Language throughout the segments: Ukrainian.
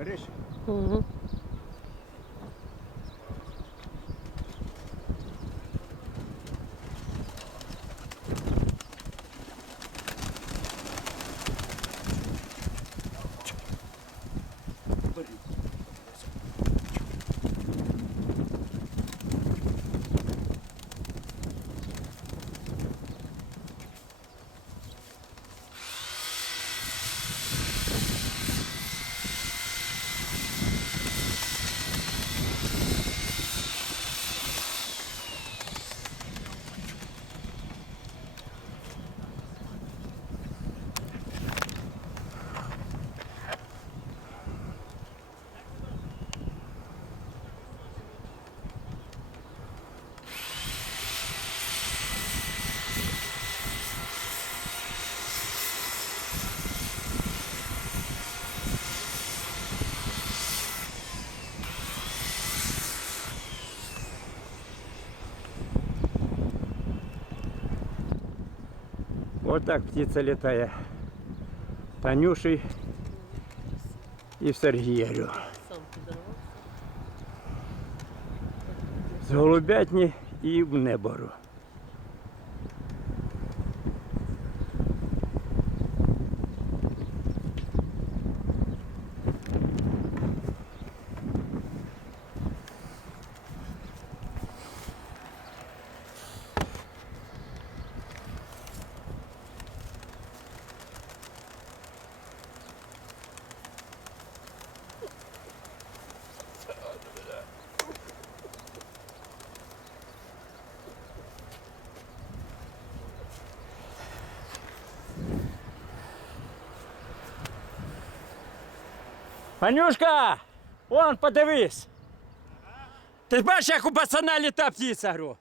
Береш? Угу. Вот так птица летает. Танюши і в. З голубятні і в небору. Анюшка! Вон, подивись! Ти ж бачиш, як у пацана літа птиця, гру?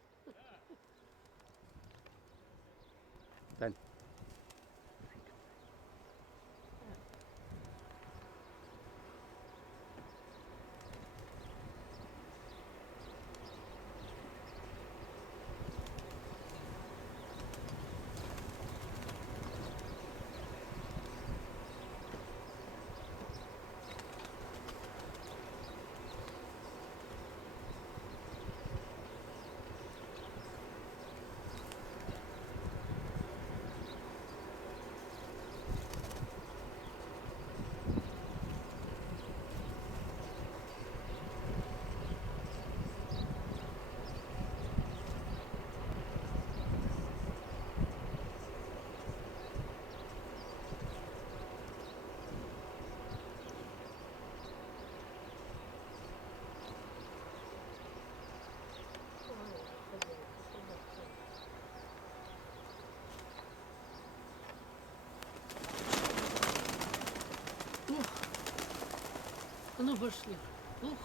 Ну пошли. Ух.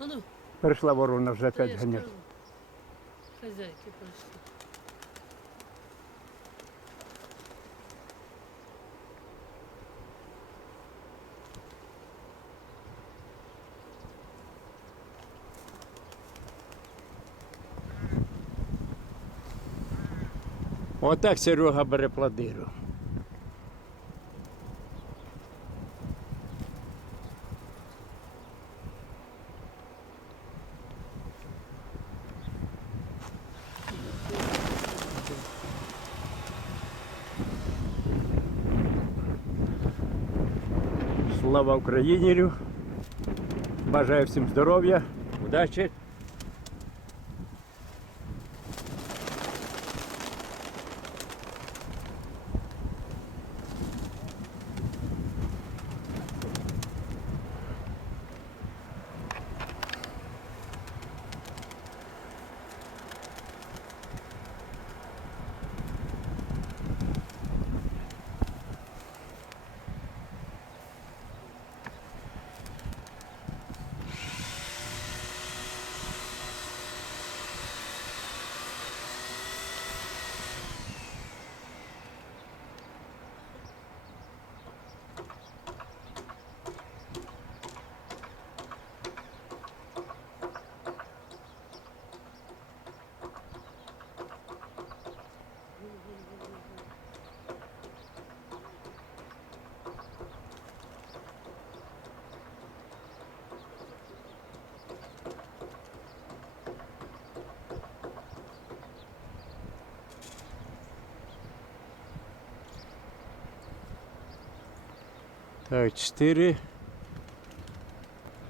А ну, Прийшла ворона вже опять ж Хазяйки прийшли. Отак Серега бере плодиру. Слава Україні! Бажаю всім здоров'я, удачі. Так, 4.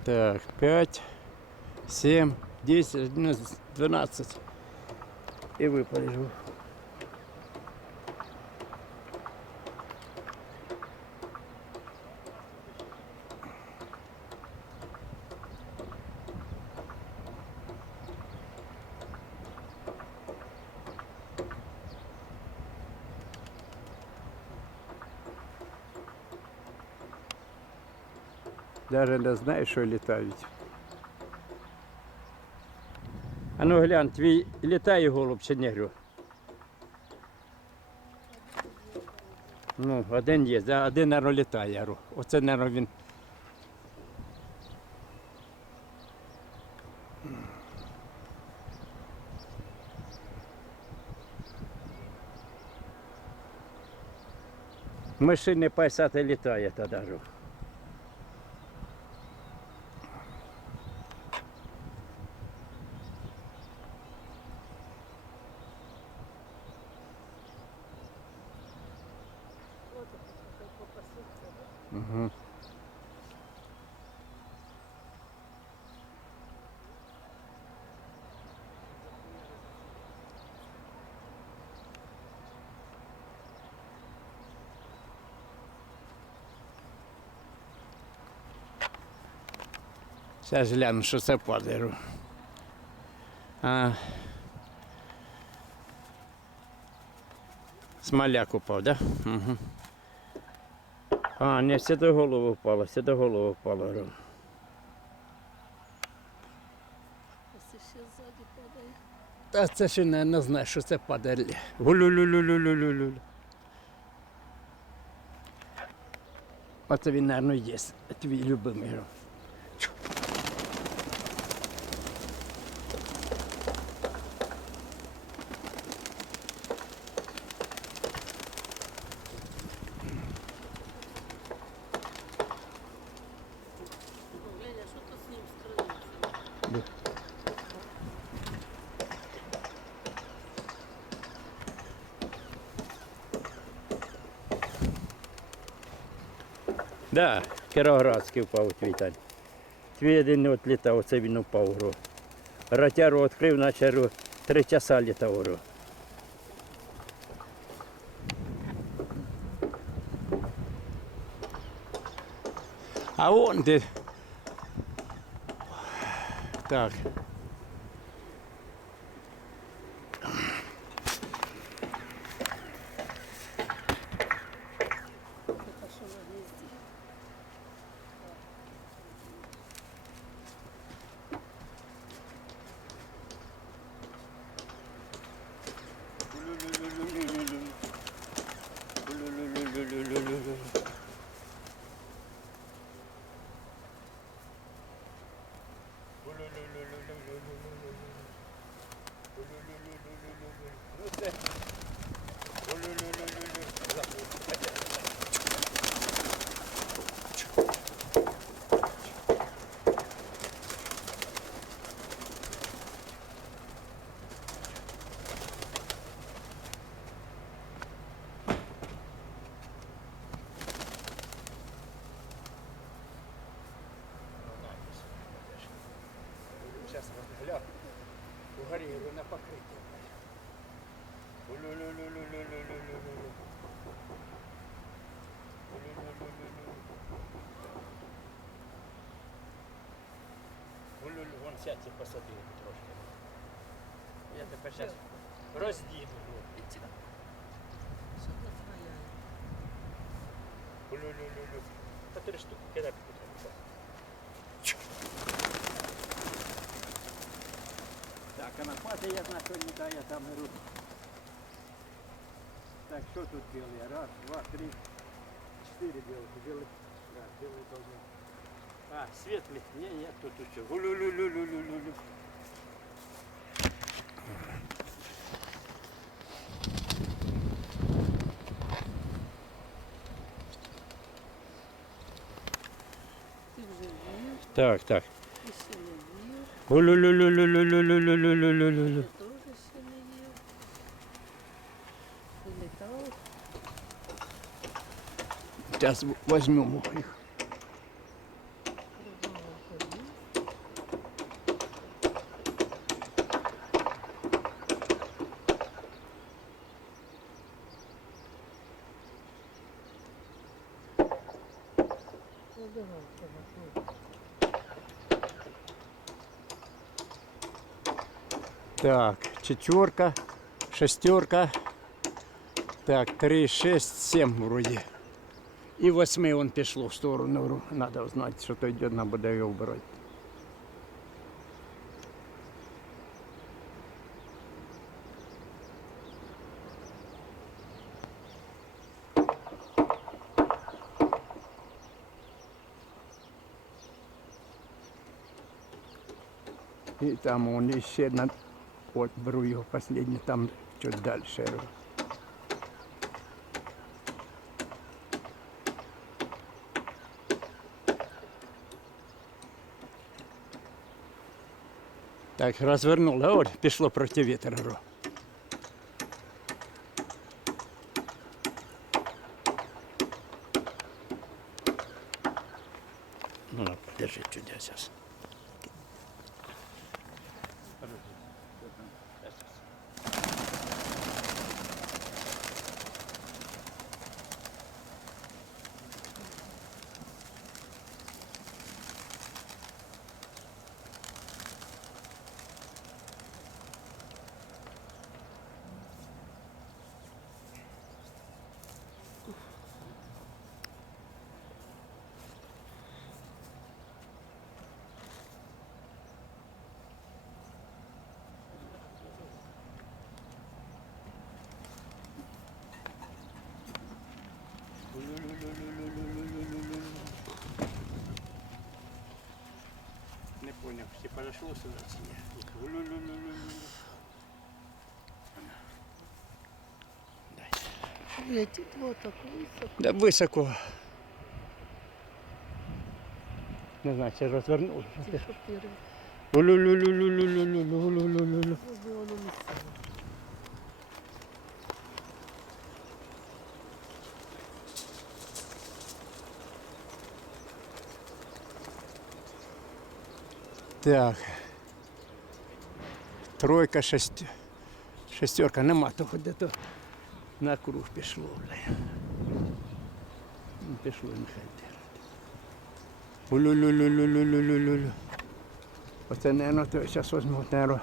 Так, 5, 7, 10, 11, 12. И випалив. Даже не знаю, що літають. А ну глянь, твій літає голуб чи ні, говорю? Ну, один є, один, наверное, літає. Оце, наверное, він. Мишиний пайсати літає тоді. Зараз гляну, що це падає. А... Смоляк упав, да? Угу. А, ні, все до голови впало, все до голови впало. Та це ще не, не знаю, що це падає. Гулю-лю-лю-лю-лю-лю-лю. Оце він, мабуть, є. Твій любимий. Ром. Ну, Леня, що то з ним скрилося? Да, Кіровоградський впав твій Тань. Твій один відлітав, оце він упав. Гро. Ротяру відкрив, наче три часа літав. Гро. А вон де. Так. Вон сядьте посади трошки. Я тепер зараз роздіну. Що за твоя? Улю-лю-лю-лю. Та три штуки кидай тут. Так, а на паті я знаю, що не дає там і руку. Так, що тут білий? Раз, два, три, чотири білих. Білий. Да, білий должен. А, світлий. Ні, ні, тут еще. Гулю-лю-лю-лю-лю-лю. Ти вже вів, Так, так. ти ще не вів, Гулю-лю-лю-лю-лю-лю-лю-лю-лю-лю. ти теж ще не їв. Вилітав. Зараз візьмемо їх. Ну, Так, четверка, шестерка. Так, три, шесть, семь вроді. І восьми он пішло в сторону. Надо знати, що то йде, нам буде його вбирати. І там он ще на от беру його последний, там чуть дальше. Так, розвернула, от пішло проти вітру. Ну, ладно, держи чудя зараз. Не два так высоко. Да високо. Не знаю, чи розвернув. Ті, Так. Тройка, шесть... шестерка, нема того де-то на круг пішло, бля. Ну, Пішло, нехай держить. лю-лю-лю-лю-лю-лю-лю-лю. Оце, наверное, то зараз візьму, наверное.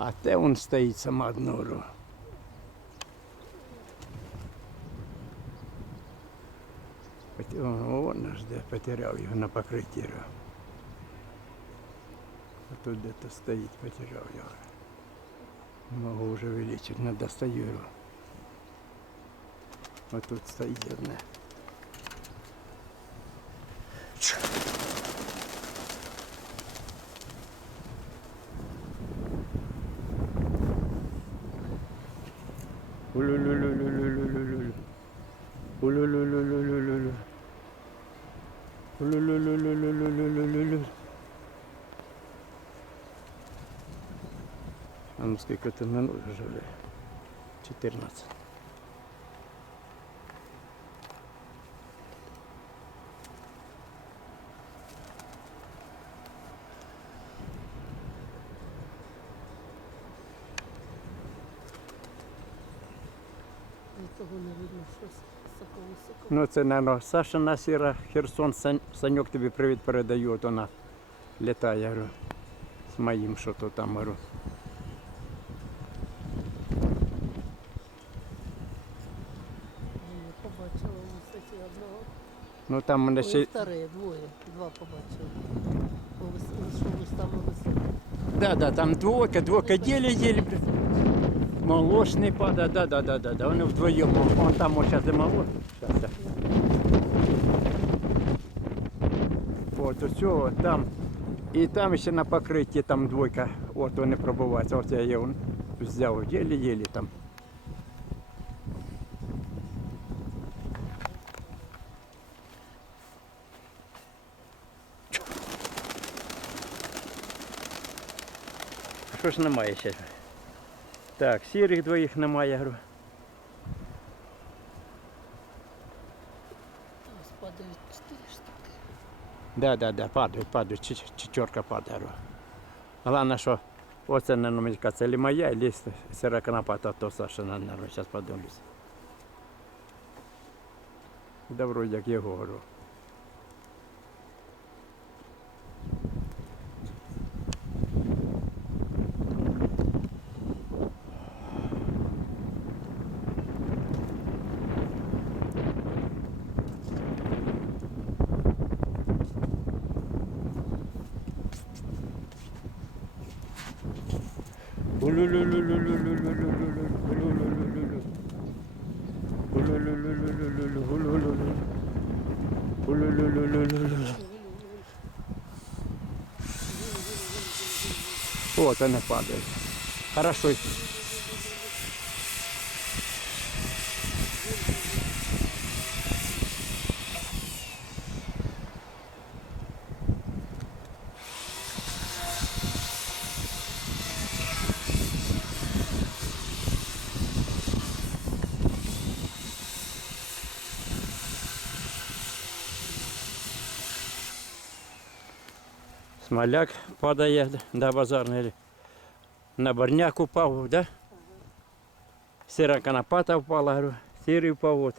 А те він стоїть сама однору. О, вон аж де потеряв його на покритті. А тут де-то стоїть, потеряв його. Не можу вже вилічити, не достаю його. Ось тут стоїть одне. Улю-лю-лю-лю-лю-лю-лю-лю. Улю-лю-лю-лю-лю-лю-лю. Улю-лю-лю-лю-лю-лю-лю-лю-лю. А ну скільки ти минут вже? бля? 14. І того не видно, що високо-високо. Ну це, наверное, Сашина сіра, Херсон, Сань, Саньок тобі привіт передаю, от вона літає, говорю, з моїм, що то там, говорю. Побачила висоті одного. Ну там мене ще, вторые, двоє. Два побачила. По Що ви там високо. да, да, там двойка, двойка, ділі-ділі, Молочний падає, да, да, да, да, да. вдвоем вдвоєм. Вон там вот сейчас ось зараз і вот все, вот там. и там еще на покрытии там двойка. вот он и пробывается, вот я його взял еле-еле там. Що ж немає ще? Так, сірих двоїх немає, говорю. Ось падають чотири штуки. Да, да, да, падають, падають, чи- чечорка падає. говорю. Головне, що оце, не мені кажеться, лі моя, лі сира конопата, то Саша, наверное, зараз подивлюсь. Да вроде як його говорю. Вот она падает. Хорошо. Смоляк падає до базарної. На барняк упав, да? Сіра конопата впала, говорю. Сірий впав, от.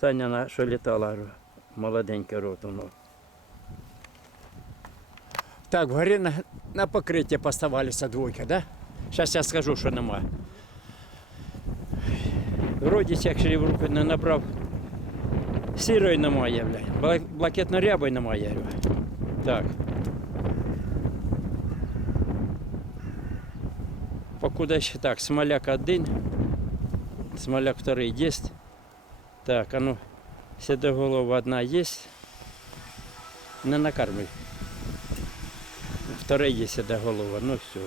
Саня на що літала, говорю. Молоденьке рот воно. Так, вгорі на, на покритті поставалися двойки, да? Зараз я скажу, що нема. Вроді як ще в руку не набрав. Сірої немає, блядь. Бла- Блакитно-рябої немає, говорю. Так. Покуда ще так, смоляк один, смоляк второй есть. Так, а ну, седоголова одна есть. Не накармлюй. Второй есть седоголова, ну все.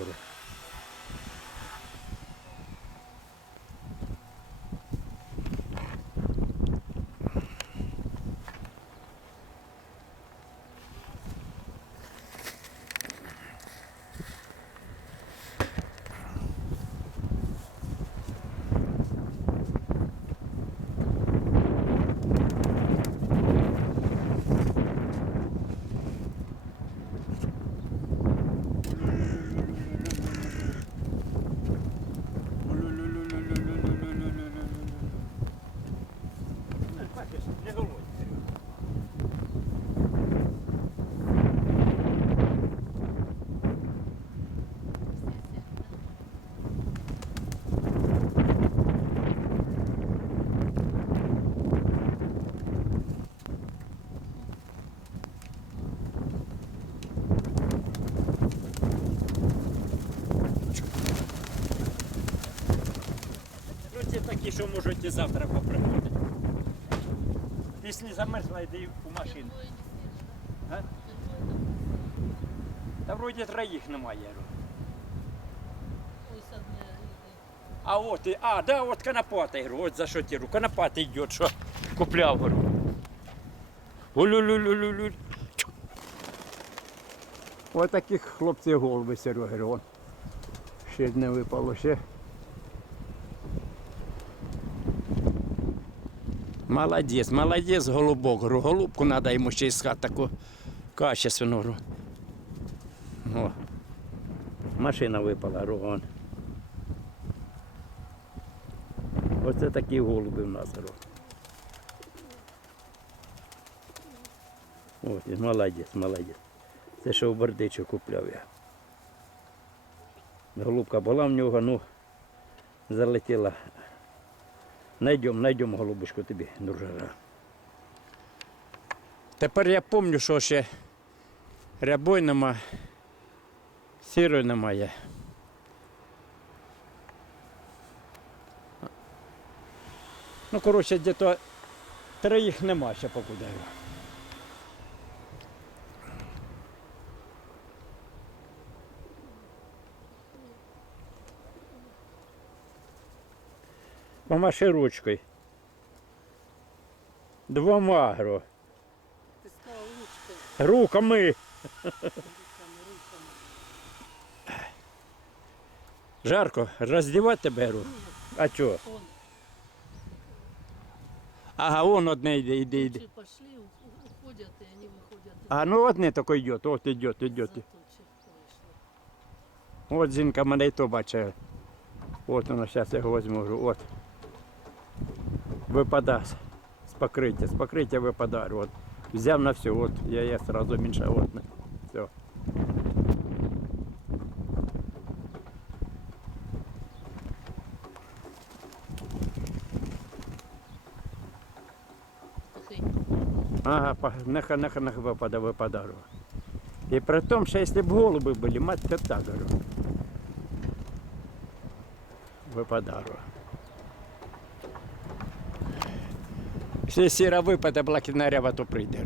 Ну, що можуть і завтра поприходити. Після замерзла, йди у машину. А? Та вроді троїх немає. А от, і- а, да, от конопата, говорю, от за що ті руку. Конопата йде, що купляв, говорю. Улю-лю-лю-лю-лю. Ось таких хлопців голуби, Серега, говорю. Ще не випало, ще. Молодець, молодець, голубок. Голубку треба йому ще іскати таку качественну. О. Машина випала, вон. Оце такі голуби в нас. От, і молодець, молодець. Це що в Бердичу купляв я. Голубка була в нього, ну залетіла. Найдем, найдемо, голубочку тобі, дружина. Тепер я пам'ятаю, що ще рябой нема, сірої немає. Ну, коротше, десь три їх нема ще покуди. Помаши ручкою. Двома гро. Ти сказав ручкою. Руками. Руками, руками. Жарко, роздівати тебе беру. А чого? Ага, он одне йде, йде, йде. пошли, у- у- уходят, и они выходят. А ну одне таке йде, от йде, йде. От жінка мене і то бачить. От воно, зараз я його говорю, от. Випада з з покриття, з покриття випадає. От. Взяв на все, от я, я сразу менше, от. Все. Тихенько. Ага, по- нехай, нехай, нехай випада, випадає. І при тому, що якщо б голуби були, мать то так, говорю. Випадає. Якщо сіра випаде, блакитна в прийде.